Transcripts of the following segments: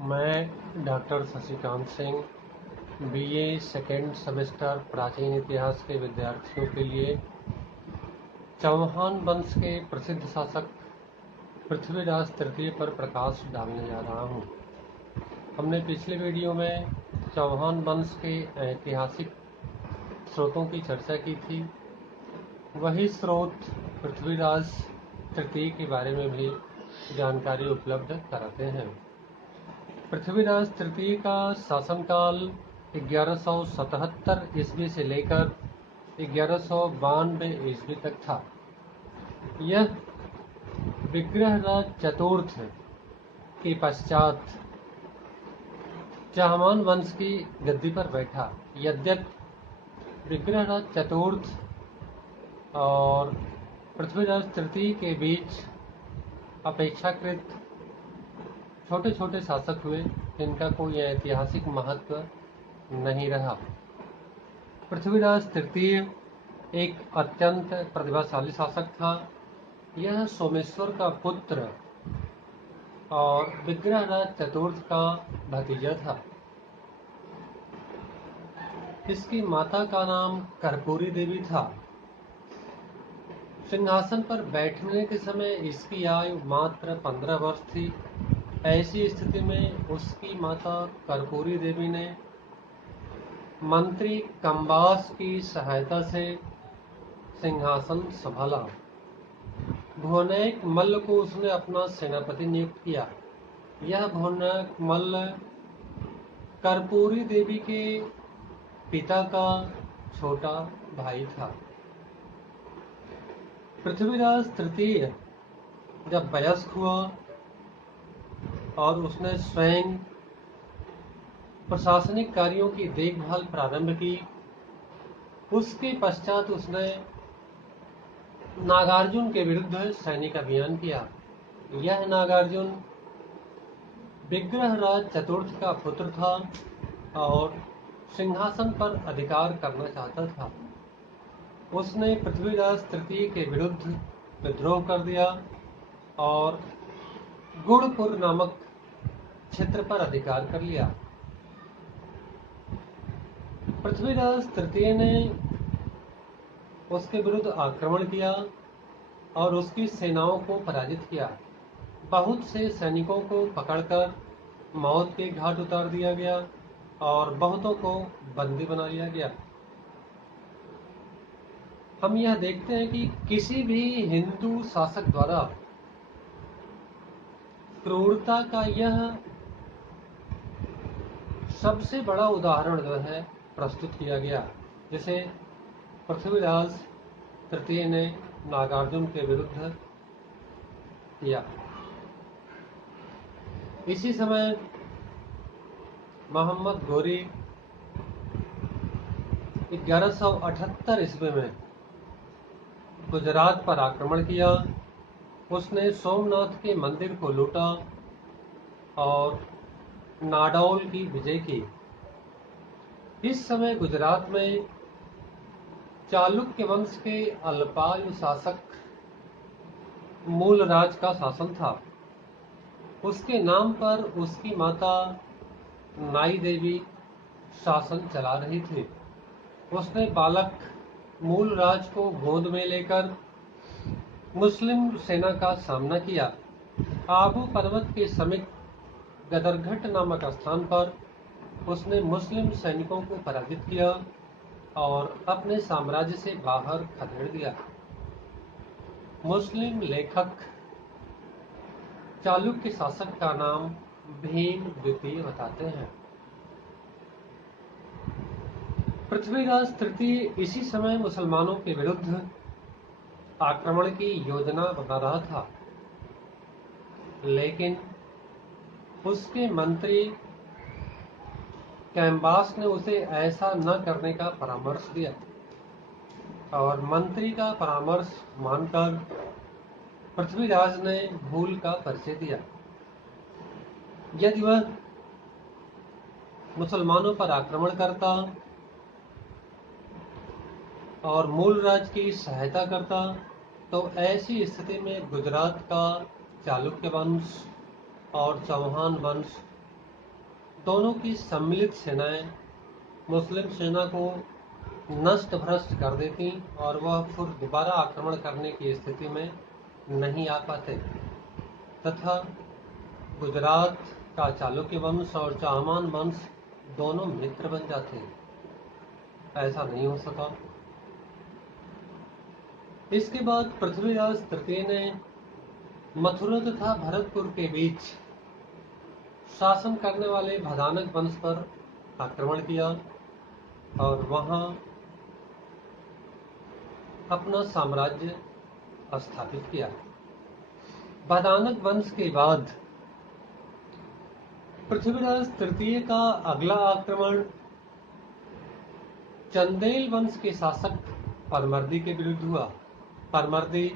मैं doctor Shashikant Singh BA second semester प्राचीन इतिहास के विद्यार्थियों के लिए चौहान वंश के प्रसिद्ध शासक पृथ्वीराज तृतीय पर प्रकाश डालने जा रहा हूँ। हमने पिछले वीडियो में चौहान वंश के ऐतिहासिक स्रोतों की चर्चा की थी। वही स्रोत पृथ्वीराज तृतीय के बारे में भी जानकारी उपलब्ध कराते हैं। पृथ्वीराज तृतीय का शासनकाल 1177 ईस्वी से लेकर 1192 ईस्वी तक था। यह विग्रहराज चतुर्थ के पश्चात चौहान वंश की गद्दी पर बैठा। यद्यपि विग्रहराज चतुर्थ और पृथ्वीराज तृतीय के बीच अपेक्षाकृत छोटे छोटे शासक हुए जिनका कोई ऐतिहासिक महत्व नहीं रहा। पृथ्वीराज तृतीय एक अत्यंत प्रतिभाशाली शासक था। यह सोमेश्वर का पुत्र और विग्रहराज चतुर्थ का भतीजा था। इसकी माता का नाम कर्पूरी देवी था। सिंहासन पर बैठने के समय इसकी आयु मात्र 15 वर्ष थी। ऐसी स्थिति में उसकी माता कर्पूरी देवी ने मंत्री कंबास की सहायता से सिंहासन संभाला। भुवनैक मल्ल को उसने अपना सेनापति नियुक्त किया। यह भुवनैक मल्ल कर्पूरी देवी के पिता का छोटा भाई था। पृथ्वीराज तृतीय जब वयस्क हुआ और उसने स्वयं प्रशासनिक कार्यों की देखभाल प्रारंभ की, उसके पश्चात उसने नागार्जुन के विरुद्ध सैनिक अभियान किया। यह नागार्जुन विग्रहराज चतुर्थ का पुत्र था और सिंहासन पर अधिकार करना चाहता था। उसने पृथ्वीराज तृतीय के विरुद्ध विद्रोह कर दिया और गुणपुर नामक क्षेत्र पर अधिकार कर लिया। पृथ्वीराज तृतीय ने उसके विरुद्ध आक्रमण किया और उसकी सेनाओं को पराजित किया। बहुत से सैनिकों को पकड़कर मौत के घाट उतार दिया गया और बहुतों को बंदी बना लिया गया। हम यह देखते हैं कि किसी भी हिंदू शासक द्वारा क्रूरता का यह सबसे बड़ा उदाहरण जो है प्रस्तुत किया गया, जिसे पृथ्वीराज तृतीय ने नागार्जुन के विरुद्ध किया। इसी समय मोहम्मद गोरी 1178 ईस्वी में गुजरात पर आक्रमण किया। उसने सोमनाथ के मंदिर को लूटा और नाडौल की विजय की। इस समय गुजरात में चालुक्य वंश के अल्पायु शासक मूलराज का शासन था। उसके नाम पर उसकी माता नाई देवी शासन चला रही थी। उसने बालक मूलराज को गोद में लेकर मुस्लिम सेना का सामना किया। आबू पर्वत के समीप गदरघट नामक स्थान पर उसने मुस्लिम सैनिकों को पराजित किया और अपने साम्राज्य से बाहर खदेड़ दिया। मुस्लिम लेखक चालुक्य शासक का नाम भीम द्वितीय बताते हैं। पृथ्वीराज तृतीय इसी समय मुसलमानों के विरुद्ध आक्रमण की योजना बना रहा था, लेकिन उसके मंत्री कैम्बास ने उसे ऐसा न करने का परामर्श दिया और मंत्री का परामर्श मानकर पृथ्वीराज ने भूल का परिचय दिया। यदि वह मुसलमानों पर आक्रमण करता और मूलराज की सहायता करता तो ऐसी स्थिति में गुजरात का चालुक्य वंश और चौहान वंश दोनों की सम्मिलित सेनाएं मुस्लिम सेना को नष्ट भ्रष्ट कर देती और वह फिर दोबारा आक्रमण करने की स्थिति में नहीं आ पाते तथा गुजरात का चालुक्य वंश और चाहमान वंश दोनों मित्र बन जाते। ऐसा नहीं हो सका। इसके बाद पृथ्वीराज तृतीय ने मथुरा तथा भरतपुर के बीच शासन करने वाले भदानक वंश पर आक्रमण किया और वहां अपना साम्राज्य स्थापित किया। भदानक वंश के बाद पृथ्वीराज तृतीय का अगला आक्रमण चंदेल वंश के शासक परमर्दी के विरुद्ध हुआ। परमर्दी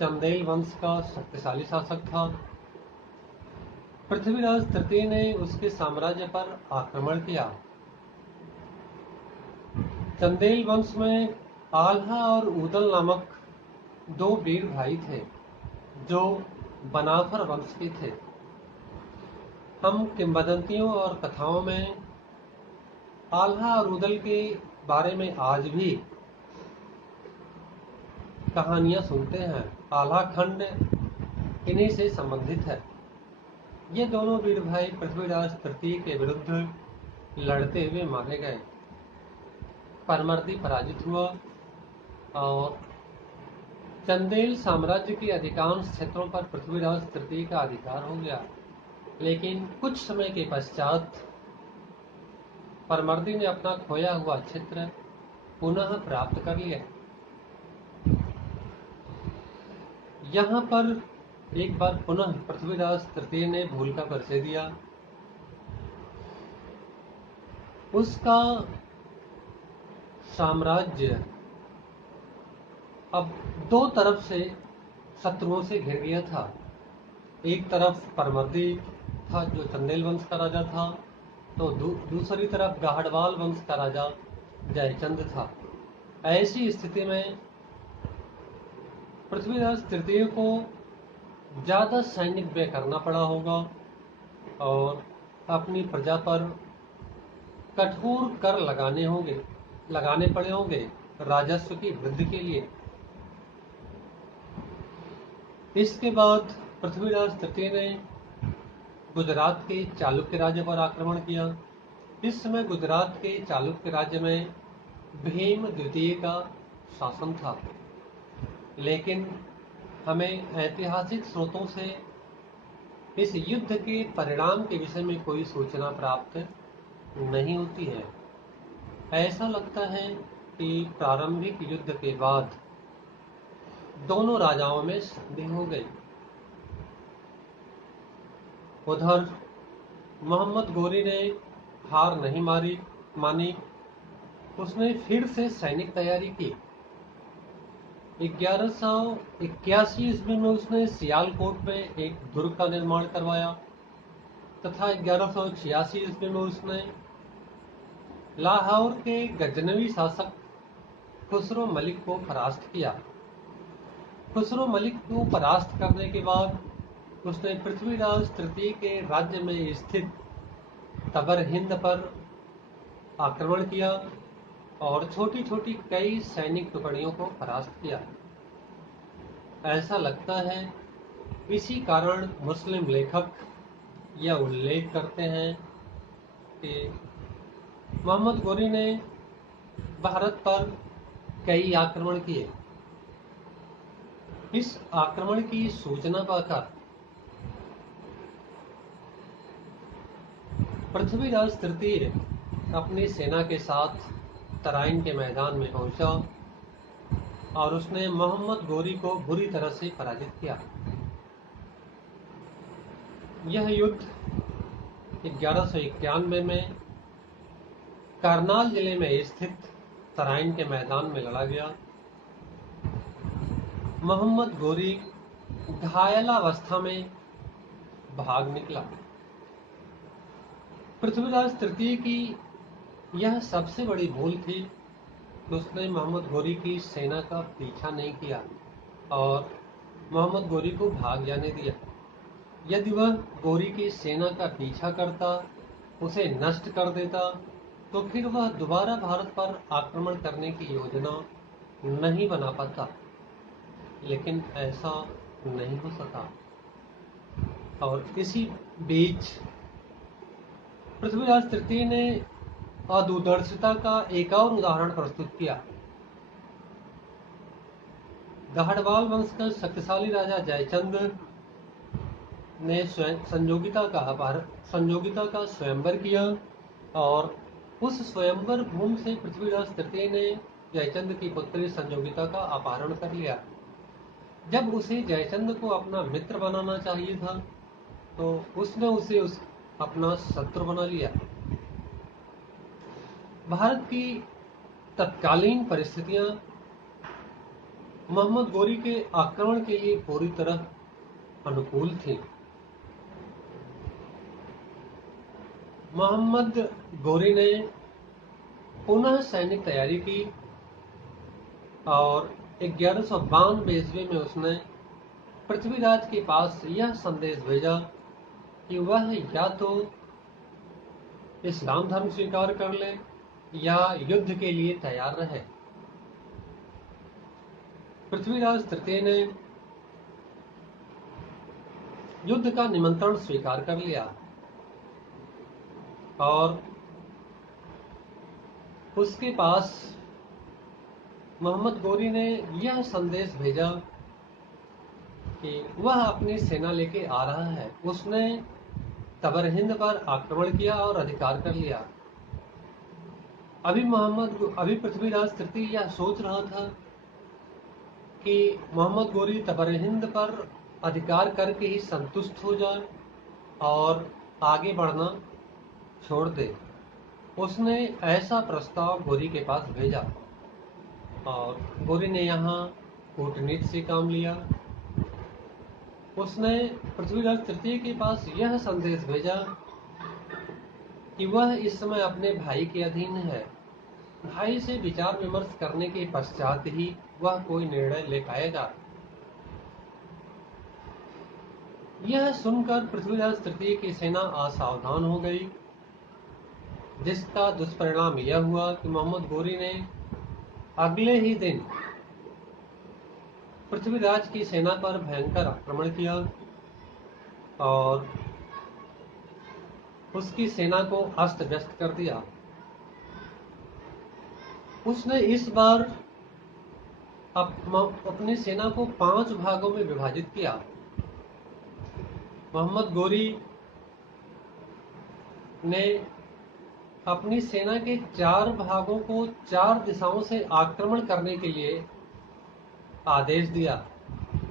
चंदेल वंश का शक्तिशाली शासक था। पृथ्वीराज तृतीय ने उसके साम्राज्य पर आक्रमण किया। चंदेल वंश में आल्हा और ऊदल नामक दो वीर भाई थे जो बनाफर वंश के थे। हम किंवदंतियों और कथाओं में आल्हा और ऊदल के बारे में आज भी कहानियां सुनते हैं। आल्हा खंड इन्हीं से संबंधित है। ये दोनों वीर भाई पृथ्वीराज तृतीय के विरुद्ध लड़ते हुए मारे गए। परमर्दी पराजित हुआ और चंदेल साम्राज्य के अधिकांश क्षेत्रों पर पृथ्वीराज तृतीय का अधिकार हो गया। लेकिन कुछ समय के पश्चात परमर्दी ने अपना खोया हुआ क्षेत्र पुनः प्राप्त कर लिया। यहाँ पर एक बार पुनः पृथ्वीराज तृतीय ने भूल का परिचय दिया। उसका साम्राज्य अब दो तरफ से शत्रुओं से घिर गया था। एक तरफ परमर्दी था जो चंदेल वंश का राजा था, तो दूसरी तरफ गाहड़वाल वंश का राजा जयचंद था। ऐसी स्थिति में पृथ्वीराज तृतीय को ज्यादा सैनिक व्यय करना पड़ा होगा और अपनी प्रजा पर कठोर कर लगाने पड़े होंगे राजस्व की वृद्धि के लिए। इसके बाद पृथ्वीराज तृतीय ने गुजरात के चालुक्य राज्य पर आक्रमण किया। इस समय गुजरात के चालुक्य राज्य में भीम द्वितीय का शासन था, लेकिन हमें ऐतिहासिक स्रोतों से इस युद्ध के परिणाम के विषय में कोई सूचना प्राप्त नहीं होती है। ऐसा लगता है कि प्रारंभिक युद्ध के बाद दोनों राजाओं में संधि हो गई। उधर मोहम्मद गोरी ने हार नहीं मानी। उसने फिर से सैनिक तैयारी की। 1181 ईस्वी में उसने सियालकोट में एक दुर्ग का निर्माण करवाया तथा 1186 ईस्वी में उसने लाहौर के गजनवी शासक खुसरो मलिक को परास्त किया। खुसरो मलिक को परास्त करने के बाद उसने पृथ्वीराज तृतीय के राज्य में स्थित तबर हिंद पर आक्रमण किया और छोटी छोटी कई सैनिक टुकड़ियों को परास्त किया। ऐसा लगता है इसी कारण मुस्लिम लेखक यह उल्लेख करते हैं कि मोहम्मद गोरी ने भारत पर कई आक्रमण किए। इस आक्रमण की सूचना पाकर पृथ्वीराज तृतीय अपनी सेना के साथ तराइन के मैदान में पहुंचा और उसने मोहम्मद गोरी को बुरी तरह से पराजित किया। यह युद्ध 1191 में करनाल जिले में स्थित तराइन के मैदान में लड़ा गया। मोहम्मद गोरी घायलावस्था में भाग निकला। पृथ्वीराज तृतीय की यह सबसे बड़ी भूल थी कि उसने मोहम्मद गोरी की सेना का पीछा नहीं किया और मोहम्मद गोरी को भाग जाने दिया। यदि वह गोरी की सेना का पीछा करता उसे नष्ट कर देता तो फिर वह दोबारा भारत पर आक्रमण करने की योजना नहीं बना पाता, लेकिन ऐसा नहीं हो सका। और इसी बीच पृथ्वीराज तृतीय ने अदूरदर्शिता का एक और उदाहरण प्रस्तुत किया। गहड़वाल वंश का शक्तिशाली राजा जयचंद ने संयोगिता का स्वयंवर किया और उस स्वयंवर भूमि से पृथ्वीराज तृतीय ने जयचंद की पुत्री संयोगिता का अपहरण कर लिया। जब उसे जयचंद को अपना मित्र बनाना चाहिए था तो उसने उसे अपना शत्रु बना लिया। भारत की तत्कालीन परिस्थितियां मोहम्मद गोरी के आक्रमण के लिए पूरी तरह अनुकूल थी। मोहम्मद गोरी ने पुनः सैनिक तैयारी की और 1192 ईस्वी में उसने पृथ्वीराज के पास यह संदेश भेजा कि वह या तो इस्लाम धर्म स्वीकार कर ले या युद्ध के लिए तैयार रहे। पृथ्वीराज तृतीय ने युद्ध का निमंत्रण स्वीकार कर लिया और उसके पास मोहम्मद गोरी ने यह संदेश भेजा कि वह अपनी सेना लेके आ रहा है। उसने तबर हिंद पर आक्रमण किया और अधिकार कर लिया। अभी पृथ्वीराज तृतीय यह सोच रहा था कि मोहम्मद गोरी तबर हिंद पर अधिकार करके ही संतुष्ट हो जाए और आगे बढ़ना छोड़ दे। उसने ऐसा प्रस्ताव गोरी के पास भेजा और गोरी ने यहाँ कूटनीति से काम लिया। उसने पृथ्वीराज तृतीय के पास यह संदेश भेजा कि वह इस समय अपने भाई के अधीन है। भाई से विचार विमर्श करने के पश्चात ही वह कोई निर्णय ले पाएगा। यह सुनकर पृथ्वीराज तृतीय की सेना असावधान हो गई, जिसका दुष्परिणाम यह हुआ कि मोहम्मद गोरी ने अगले ही दिन पृथ्वीराज की सेना पर भयंकर आक्रमण किया और उसकी सेना को अस्त व्यस्त कर दिया। उसने इस बार अपनी सेना को 5 भागों में विभाजित किया। मोहम्मद गोरी ने अपनी सेना के 4 भागों को 4 दिशाओं से आक्रमण करने के लिए आदेश दिया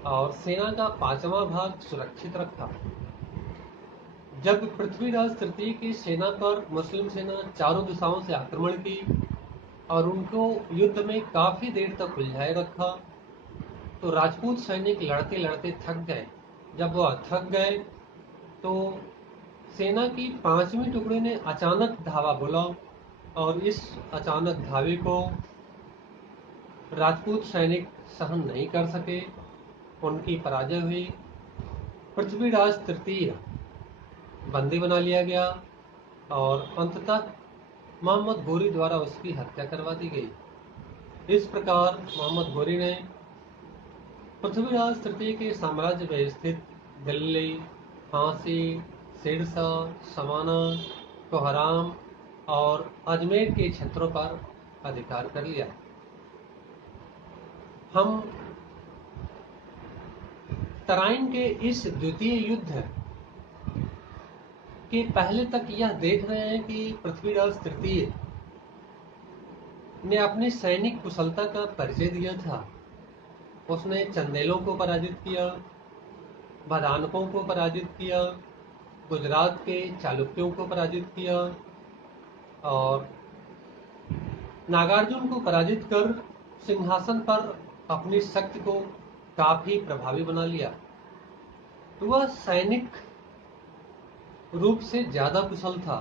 और सेना का 5वां भाग सुरक्षित रखा। जब पृथ्वीराज तृतीय की सेना पर मुस्लिम सेना चारों दिशाओं से आक्रमण की और उनको युद्ध में काफी देर तक उलझाए रखा तो राजपूत सैनिक लड़ते लड़ते थक गए। जब वह थक गए तो सेना की 5वीं टुकड़ी ने अचानक धावा बोला और इस अचानक धावे को राजपूत सैनिक सहन नहीं कर सके, उनकी पराजय हुई। पृथ्वीराज तृतीय बंदी बना लिया गया और अंततः मोहम्मद गोरी द्वारा उसकी हत्या करवा दी गई। इस प्रकार मोहम्मद गोरी ने पृथ्वीराज तृतीय के साम्राज्य में स्थित दिल्ली, झांसी, सिरसा, समाना, कोहराम और अजमेर के क्षेत्रों पर अधिकार कर लिया। हम तराइन के इस द्वितीय युद्ध के पहले तक यह देख रहे हैं कि पृथ्वीराज तृतीय ने अपनी सैनिक कुशलता का परिचय दिया था। उसने चंदेलों को पराजित किया, बदानकों को पराजित किया, गुजरात के चालुक्यों को पराजित किया और नागार्जुन को पराजित कर सिंहासन पर अपनी शक्ति को काफी प्रभावी बना लिया। तो वह सैनिक रूप से ज्यादा कुशल था,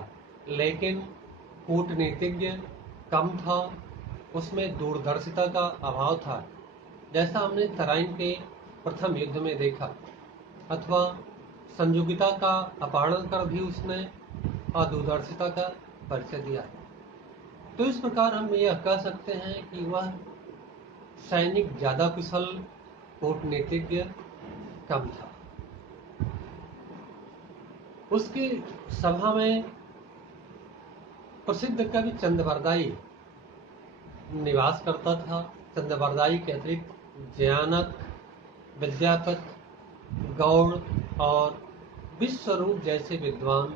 लेकिन कूटनीतिज्ञ कम था, उसमें दूरदर्शिता का अभाव था, जैसा हमने तराइन के प्रथम युद्ध में देखा। अथवा संयोगिता का अपहरण कर भी उसने और दूरदर्शिता का परिचय दिया। तो इस प्रकार हम यह कह सकते हैं कि वह सैनिक ज्यादा कुशल, कूटनीतिज्ञ कम था। उसकी सभा में प्रसिद्ध कवि चंद्रवरदायी निवास करता था। चंद्रवरदायी के अतिरिक्त जयानक, विद्यापत, गौड़ और विश्वरूप जैसे विद्वान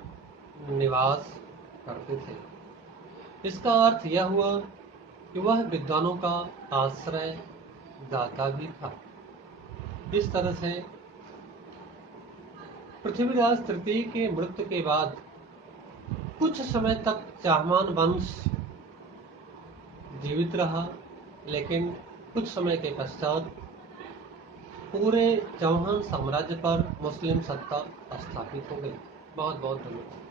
निवास करते थे। इसका अर्थ यह हुआ कि वह विद्वानों का आश्रय दाता भी था। इस तरह से पृथ्वीराज तृतीय के मृत्यु के बाद कुछ समय तक चाहमान वंश जीवित रहा, लेकिन कुछ समय के पश्चात पूरे चौहान साम्राज्य पर मुस्लिम सत्ता स्थापित हो गई। बहुत बहुत धन्यवाद।